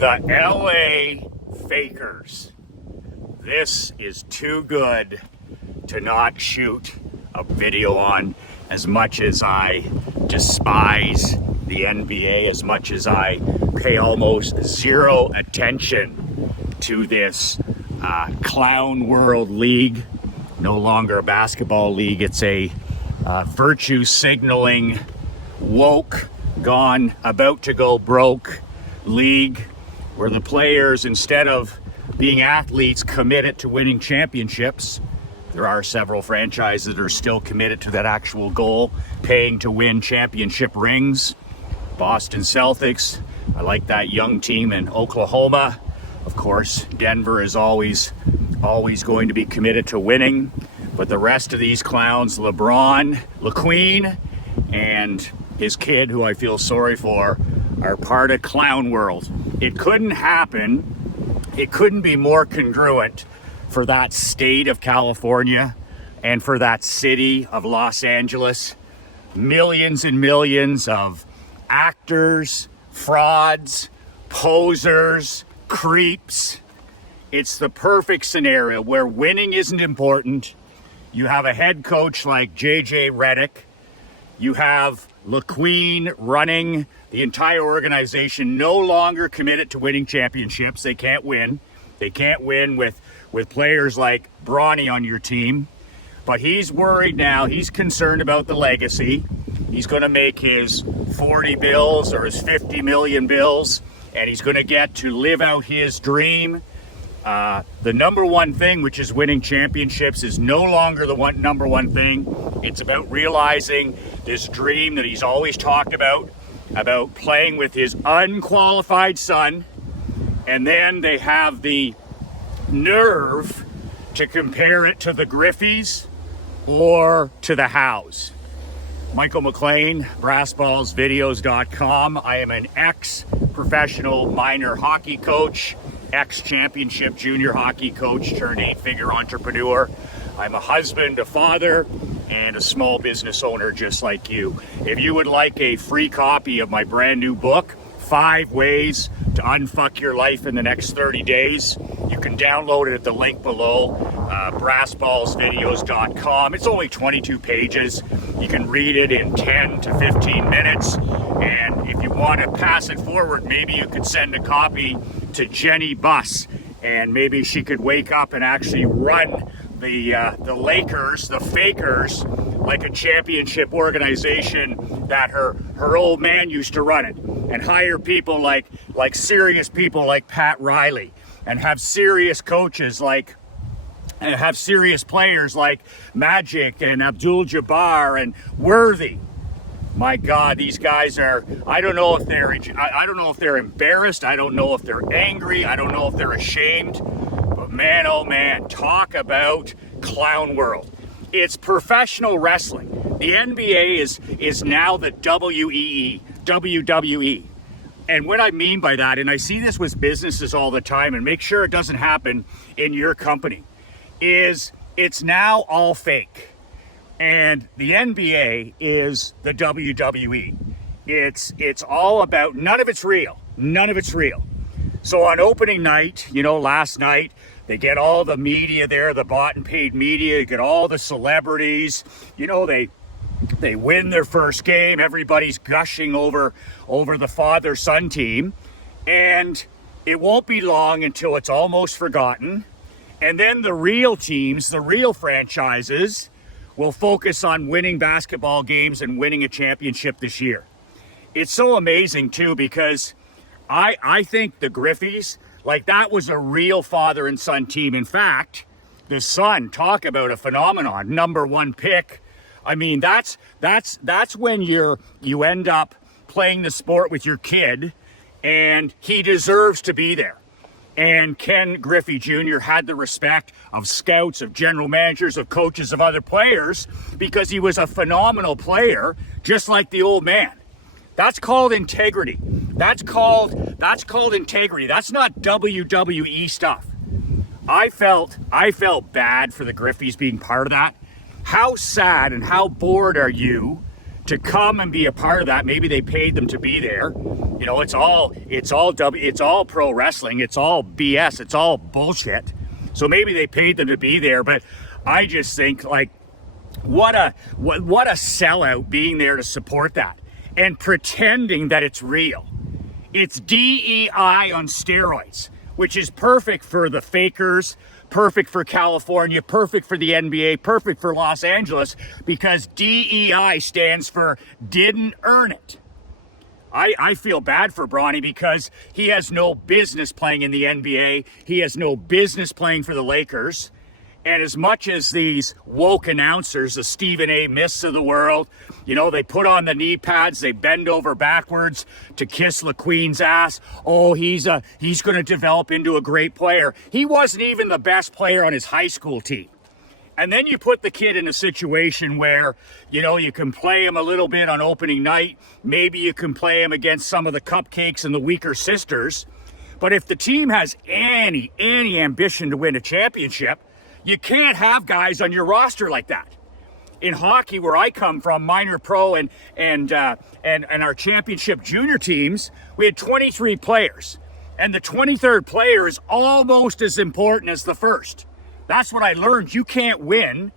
The LA Fakers. This is too good to not shoot a video on. As much as I despise the NBA, as much as I pay almost zero attention to this clown world league, no longer a basketball league, it's a virtue signaling, woke, gone, about to go broke league where the players, instead of being athletes committed to winning championships, there are several franchises that are still committed to that actual goal, paying to win championship rings. Boston Celtics, I like that young team in Oklahoma. Of course, Denver is always going to be committed to winning. But the rest of these clowns, LeBron, LaQueen, and his kid, who I feel sorry for, are part of clown world. It couldn't happen. It couldn't be more congruent for that state of California and for that city of Los Angeles. Millions and millions of actors, frauds, posers, creeps. It's the perfect scenario where winning isn't important. You have a head coach like JJ Redick. You have LaQueen running the entire organization, no longer committed to winning championships. They can't win. They can't win with players like Bronny on your team. But he's worried now. He's concerned about the legacy. He's going to make his 40 bills or his 50 million bills, and he's going to get to live out his dream. The number one thing, which is winning championships, is no longer the number one thing. It's about realizing this dream that he's always talked about playing with his unqualified son. And then they have the nerve to compare it to the Griffeys or to the Howes. Michael McLean, brassballsvideos.com. I am an ex-professional minor hockey coach, ex-championship junior hockey coach turned 8-figure entrepreneur. I'm a husband, a father, and a small business owner just like you. If you would like a free copy of my brand new book, 5 Ways to Unfuck Your Life in the Next 30 Days, you can download it at the link below, brassballsvideos.com. It's only 22 pages. You can read it in 10 to 15 minutes. And if you want to pass it forward, maybe you could send a copy to Jenny Buss, and maybe she could wake up and actually run the Lakers, the Fakers, like a championship organization that her old man used to run it, and hire people like serious people like Pat Riley, and have serious coaches and have serious players like Magic and Abdul-Jabbar and Worthy. My God, these guys are, I don't know if they're embarrassed. I don't know if they're angry. I don't know if they're ashamed. But man, oh man, talk about clown world. It's professional wrestling. The NBA is now the WWE. And what I mean by that, and I see this with businesses all the time, and make sure it doesn't happen in your company, is it's now all fake. And the NBA is the WWE. It's all about, none of it's real. None of it's real. So on opening night, last night, they get all the media there, the bought and paid media, you get all the celebrities, they win their first game, everybody's gushing over the father-son team, and it won't be long until it's almost forgotten. And then the real teams, the real franchises, will focus on winning basketball games and winning a championship this year. It's so amazing too, because I think the Griffeys, that was a real father and son team. In fact, the son, talk about a phenomenon, number 1 pick. I mean, that's when you end up playing the sport with your kid, and he deserves to be there. And Ken Griffey Jr. had the respect of scouts, of general managers, of coaches, of other players, because he was a phenomenal player, just like the old man. That's called integrity. That's called integrity. That's not WWE stuff. I felt bad for the Griffeys being part of that. How sad and how bored are you to come and be a part of that. Maybe they paid them to be there. You know, it's all pro wrestling. It's all BS. It's all bullshit. So maybe they paid them to be there, but I just think, like, what a sellout being there to support that and pretending that it's real. It's DEI on steroids, which is perfect for the fakers, perfect for California, perfect for the NBA, perfect for Los Angeles, because DEI stands for didn't earn it. I feel bad for Bronny because he has no business playing in the NBA. He has no business playing for the Lakers. And as much as these woke announcers, the Stephen A. Mists of the world, you know, they put on the knee pads, they bend over backwards to kiss LaQueen's ass. Oh, he's going to develop into a great player. He wasn't even the best player on his high school team. And then you put the kid in a situation where, you know, you can play him a little bit on opening night. Maybe you can play him against some of the cupcakes and the weaker sisters. But if the team has any ambition to win a championship, you can't have guys on your roster like that. In hockey, where I come from, minor pro and our championship junior teams, we had 23 players. And the 23rd player is almost as important as the first. That's what I learned. You can't win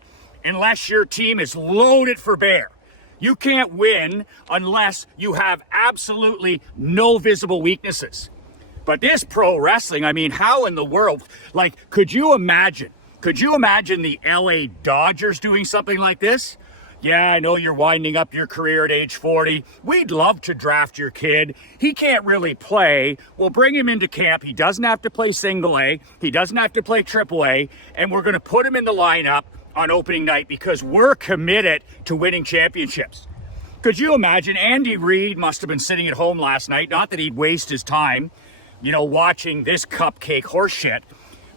unless your team is loaded for bear. You can't win unless you have absolutely no visible weaknesses. But this pro wrestling, I mean, how in the world, like, could you imagine the LA Dodgers doing something like this? Yeah, I know you're winding up your career at age 40. We'd love to draft your kid. He can't really play. We'll bring him into camp. He doesn't have to play single A. He doesn't have to play triple A. And we're going to put him in the lineup on opening night because we're committed to winning championships. Could you imagine? Andy Reid must have been sitting at home last night. Not that he'd waste his time, you know, watching this cupcake horse shit.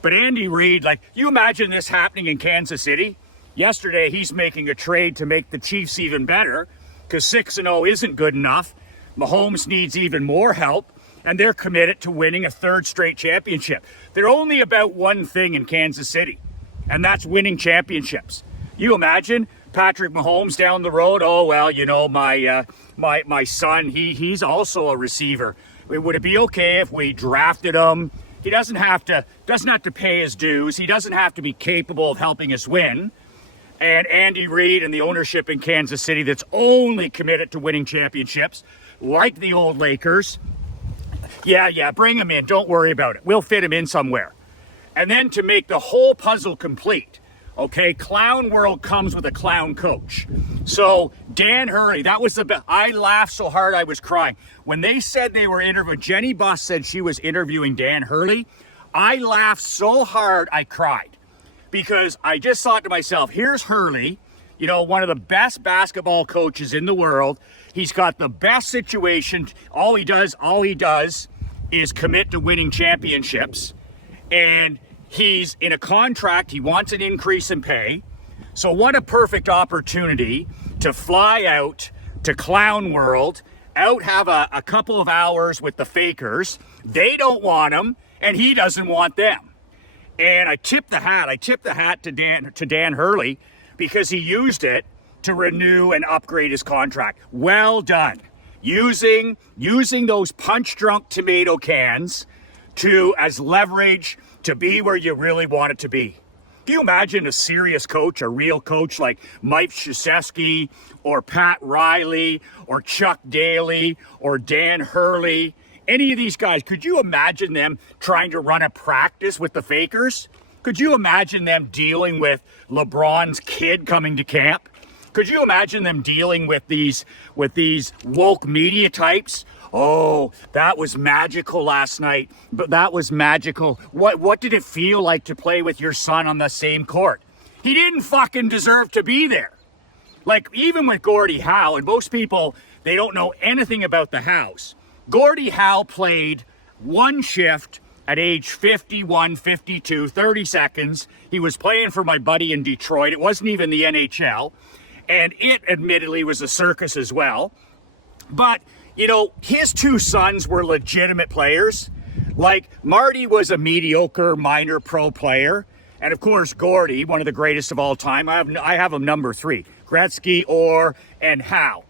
But Andy Reid, like, you imagine this happening in Kansas City? Yesterday, he's making a trade to make the Chiefs even better because 6-0 isn't good enough. Mahomes needs even more help, and they're committed to winning a third straight championship. They're only about one thing in Kansas City, and that's winning championships. You imagine Patrick Mahomes down the road? Oh, well, you know, my son, he's also a receiver. Would it be okay if we drafted him? He doesn't have to pay his dues. He doesn't have to be capable of helping us win. And Andy Reid and the ownership in Kansas City that's only committed to winning championships, like the old Lakers. Yeah, bring him in. Don't worry about it. We'll fit him in somewhere. And then to make the whole puzzle complete, okay, Clown World comes with a clown coach. So Dan Hurley, that was the best. I laughed so hard I was crying. When they said they were interviewing, Jenny Buss said she was interviewing Dan Hurley. I laughed so hard I cried. Because I just thought to myself, here's Hurley, you know, one of the best basketball coaches in the world. He's got the best situation. All he does is commit to winning championships. And he's in a contract. He wants an increase in pay. So what a perfect opportunity to fly out to Clown World, have a couple of hours with the fakers. They don't want him, and he doesn't want them. And I tip the hat to Dan Hurley because he used it to renew and upgrade his contract. Well done. Using those punch-drunk tomato cans as leverage to be where you really want it to be. Can you imagine a serious coach, a real coach like Mike Krzyzewski or Pat Riley or Chuck Daly or Dan Hurley? Any of these guys, could you imagine them trying to run a practice with the fakers? Could you imagine them dealing with LeBron's kid coming to camp? Could you imagine them dealing with these woke media types? Oh, that was magical last night. But that was magical. What did it feel like to play with your son on the same court? He didn't fucking deserve to be there. Like, even with Gordie Howe, and most people, they don't know anything about the Howes. Gordie Howe played one shift at age 51, 52, 30 seconds. He was playing for my buddy in Detroit. It wasn't even the NHL. And it admittedly was a circus as well. But, you know, his two sons were legitimate players. Like, Marty was a mediocre minor pro player. And of course, Gordie, one of the greatest of all time. I have him number 3. Gretzky, Orr, and Howe.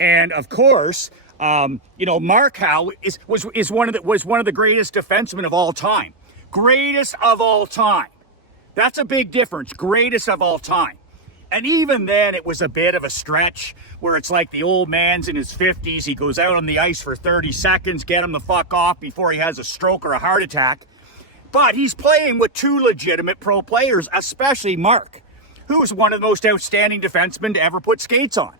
And of course, Mark Howe was one of the greatest defensemen of all time. Greatest of all time. That's a big difference. Greatest of all time. And even then, it was a bit of a stretch where it's like the old man's in his 50s. He goes out on the ice for 30 seconds, get him the fuck off before he has a stroke or a heart attack. But he's playing with two legitimate pro players, especially Mark, who was one of the most outstanding defensemen to ever put skates on.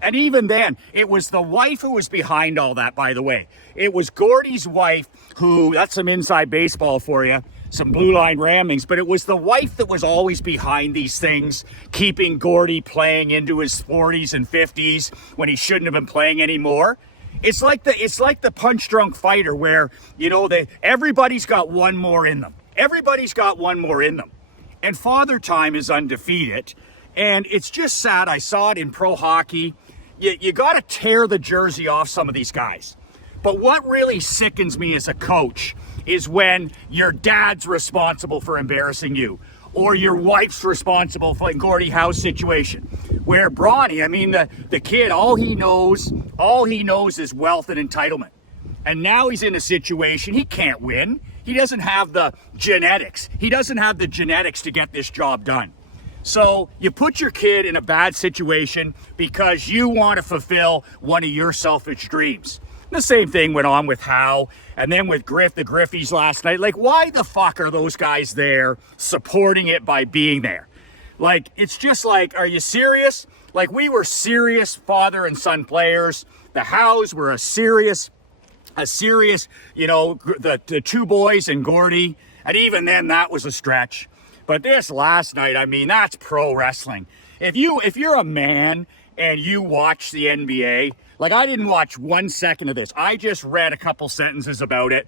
And even then, it was the wife who was behind all that, by the way. It was Gordy's wife who, that's some inside baseball for you, some blue line rammings, but it was the wife that was always behind these things, keeping Gordy playing into his 40s and 50s when he shouldn't have been playing anymore. It's like the punch drunk fighter where, everybody's got one more in them. Everybody's got one more in them. And Father Time is undefeated. And it's just sad. I saw it in pro hockey. You got to tear the jersey off some of these guys. But what really sickens me as a coach is when your dad's responsible for embarrassing you, or your wife's responsible for Gordie Howe's situation. Where Bronny, the kid, all he knows is wealth and entitlement. And now he's in a situation he can't win. He doesn't have the genetics. He doesn't have the genetics to get this job done. So you put your kid in a bad situation because you want to fulfill one of your selfish dreams. The same thing went on with Howe, and then with the Griffies last night. Like, why the fuck are those guys there supporting it by being there? Like, it's just like, are you serious? Like, we were serious father and son players. The Howes were a serious, the two boys and Gordy. And even then, that was a stretch. But this last night, that's pro wrestling. If you're a man and you watch the NBA, like, I didn't watch 1 second of this. I just read a couple sentences about it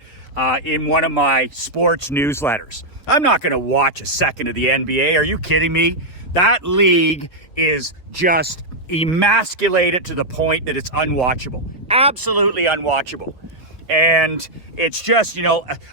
in one of my sports newsletters. I'm not going to watch a second of the NBA. Are you kidding me? That league is just emasculated to the point that it's unwatchable. Absolutely unwatchable. And it's just,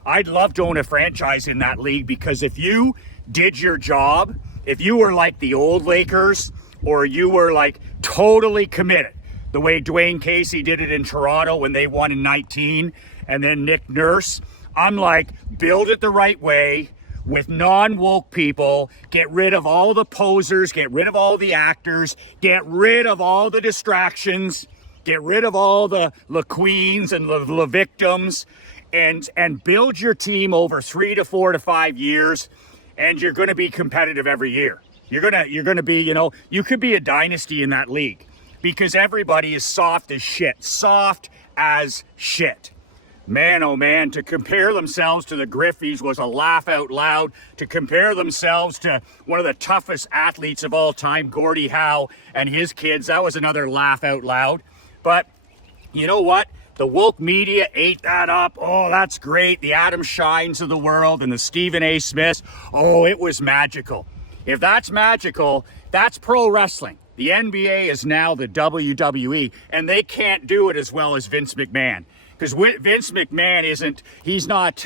I'd love to own a franchise in that league, because if you did your job, if you were like the old Lakers, or you were like totally committed, the way Dwayne Casey did it in Toronto when they won in 19, and then Nick Nurse, I'm like, build it the right way with non-woke people, get rid of all the posers, get rid of all the actors, get rid of all the distractions, get rid of all the queens and the victims, and build your team over 3 to 4 to 5 years, and you're going to be competitive every year. You're going to be, you could be a dynasty in that league, because everybody is soft as shit. Soft as shit. Man, oh man, to compare themselves to the Griffies was a laugh out loud. To compare themselves to one of the toughest athletes of all time, Gordie Howe, and his kids, that was another laugh out loud. But you know what? The woke media ate that up. Oh, that's great. The Adam Shines of the world and the Stephen A. Smiths. Oh, it was magical. If that's magical, that's pro wrestling. The NBA is now the WWE, and they can't do it as well as Vince McMahon. Because Vince McMahon he's not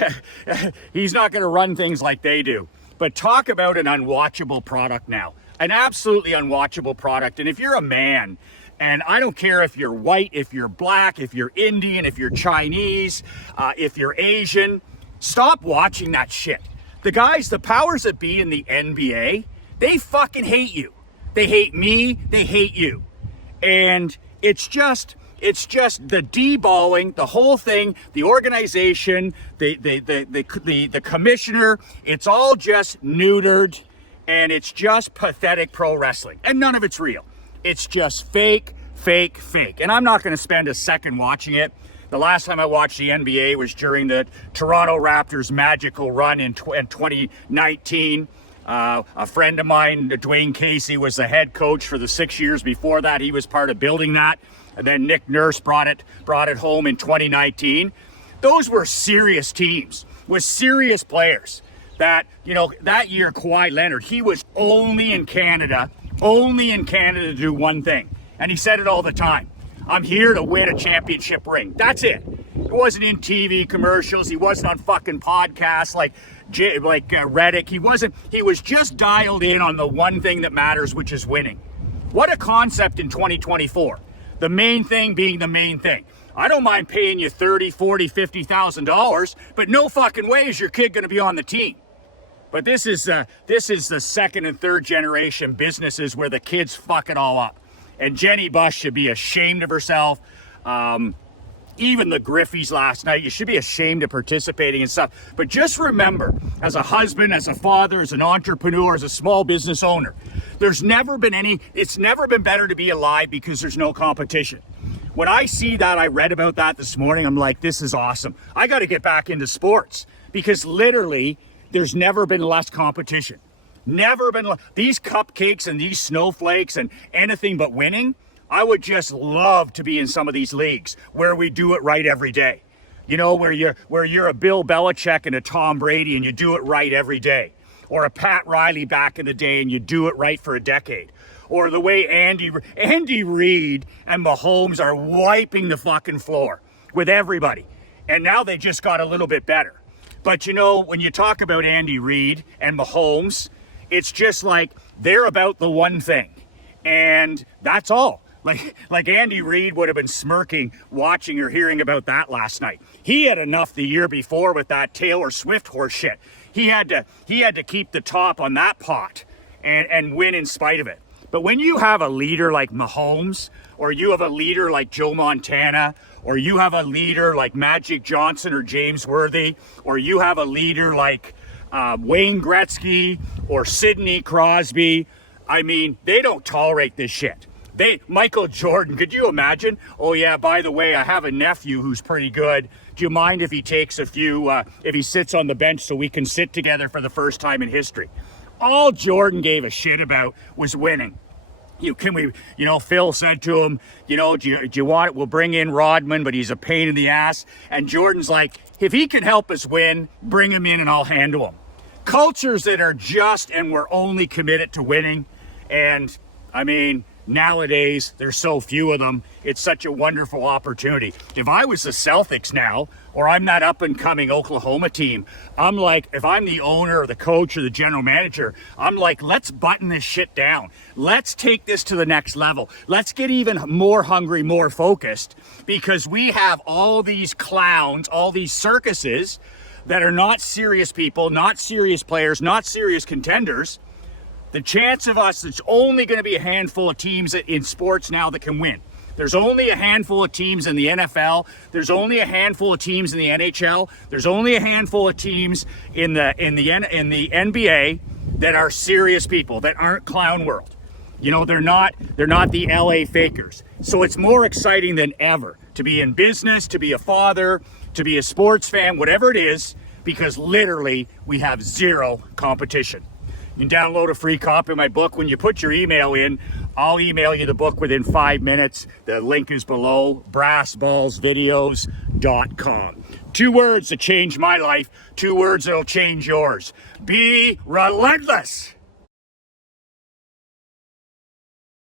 going to run things like they do. But talk about an unwatchable product now. An absolutely unwatchable product. And if you're a man, and I don't care if you're white, if you're black, if you're Indian, if you're Chinese, if you're Asian, stop watching that shit. The powers that be in the NBA, they fucking hate you. They hate me, they hate you. And it's just the deballing, the whole thing, the organization, the commissioner, it's all just neutered, and it's just pathetic pro wrestling. And none of it's real. It's just fake, fake, fake. And I'm not going to spend a second watching it. The last time I watched the NBA was during the Toronto Raptors' magical run in 2019. A friend of mine, Dwayne Casey, was the head coach for the 6 years before that. He was part of building that. And then Nick Nurse brought it home in 2019. Those were serious teams with serious players. That year, Kawhi Leonard, he was only in Canada to do one thing. And he said it all the time. I'm here to win a championship ring. That's it. It wasn't in TV commercials. He wasn't on fucking podcasts like Reddick. He was just dialed in on the one thing that matters, which is winning. What a concept in 2024. The main thing being the main thing. I don't mind paying you $30, $40, $50,000, but no fucking way is your kid going to be on the team. But this is the second and third generation businesses where the kids fuck it all up. And Jenny Bush should be ashamed of herself. Even the Griffies last night, you should be ashamed of participating in stuff. But just remember, as a husband, as a father, as an entrepreneur, as a small business owner, it's never been better to be alive because there's no competition. When I see that, I read about that this morning, I'm like, this is awesome. I got to get back into sports because literally there's never been less competition. Never been these cupcakes and these snowflakes and anything but winning. I would just love to be in some of these leagues where we do it right every day. You know, where you're a Bill Belichick and a Tom Brady and you do it right every day. Or a Pat Riley back in the day and you do it right for a decade. Or the way Andy Reid and Mahomes are wiping the fucking floor with everybody. And now they just got a little bit better. But you know, when you talk about Andy Reid and Mahomes, it's just like they're about the one thing. And that's all. Like Andy Reid would have been smirking watching or hearing about that last night. He had enough the year before with that Taylor Swift horse shit. He had to keep the top on that pot and win in spite of it. But when you have a leader like Mahomes, or you have a leader like Joe Montana, or you have a leader like Magic Johnson or James Worthy, or you have a leader like Wayne Gretzky or Sidney Crosby, I mean, they don't tolerate this shit. Michael Jordan, could you imagine? Oh yeah, by the way, I have a nephew who's pretty good. Do you mind if he takes a few, if he sits on the bench so we can sit together for the first time in history? All Jordan gave a shit about was winning. Phil said to him, do you want it? We'll bring in Rodman, but he's a pain in the ass. And Jordan's like, if he can help us win, bring him in and I'll handle him. Cultures that are just and we're only committed to winning. And I mean, nowadays, there's so few of them. It's such a wonderful opportunity. If I was the Celtics now, or I'm that up-and-coming Oklahoma team, I'm like, if I'm the owner or the coach or the general manager, I'm like, let's button this shit down. Let's take this to the next level. Let's get even more hungry, more focused, because we have all these clowns, all these circuses that are not serious people, not serious players, not serious contenders. The chance of us, it's only going to be a handful of teams in sports now that can win. There's only a handful of teams in the NFL. There's only a handful of teams in the NHL. There's only a handful of teams in the NBA that are serious people, that aren't clown world. You know, they're not the LA fakers. So it's more exciting than ever to be in business, to be a father, to be a sports fan, whatever it is, because literally we have zero competition. You can download a free copy of my book. When you put your email in, I'll email you the book within 5 minutes. The link is below, brassballsvideos.com. 2 words that changed my life, 2 words that'll change yours. Be relentless.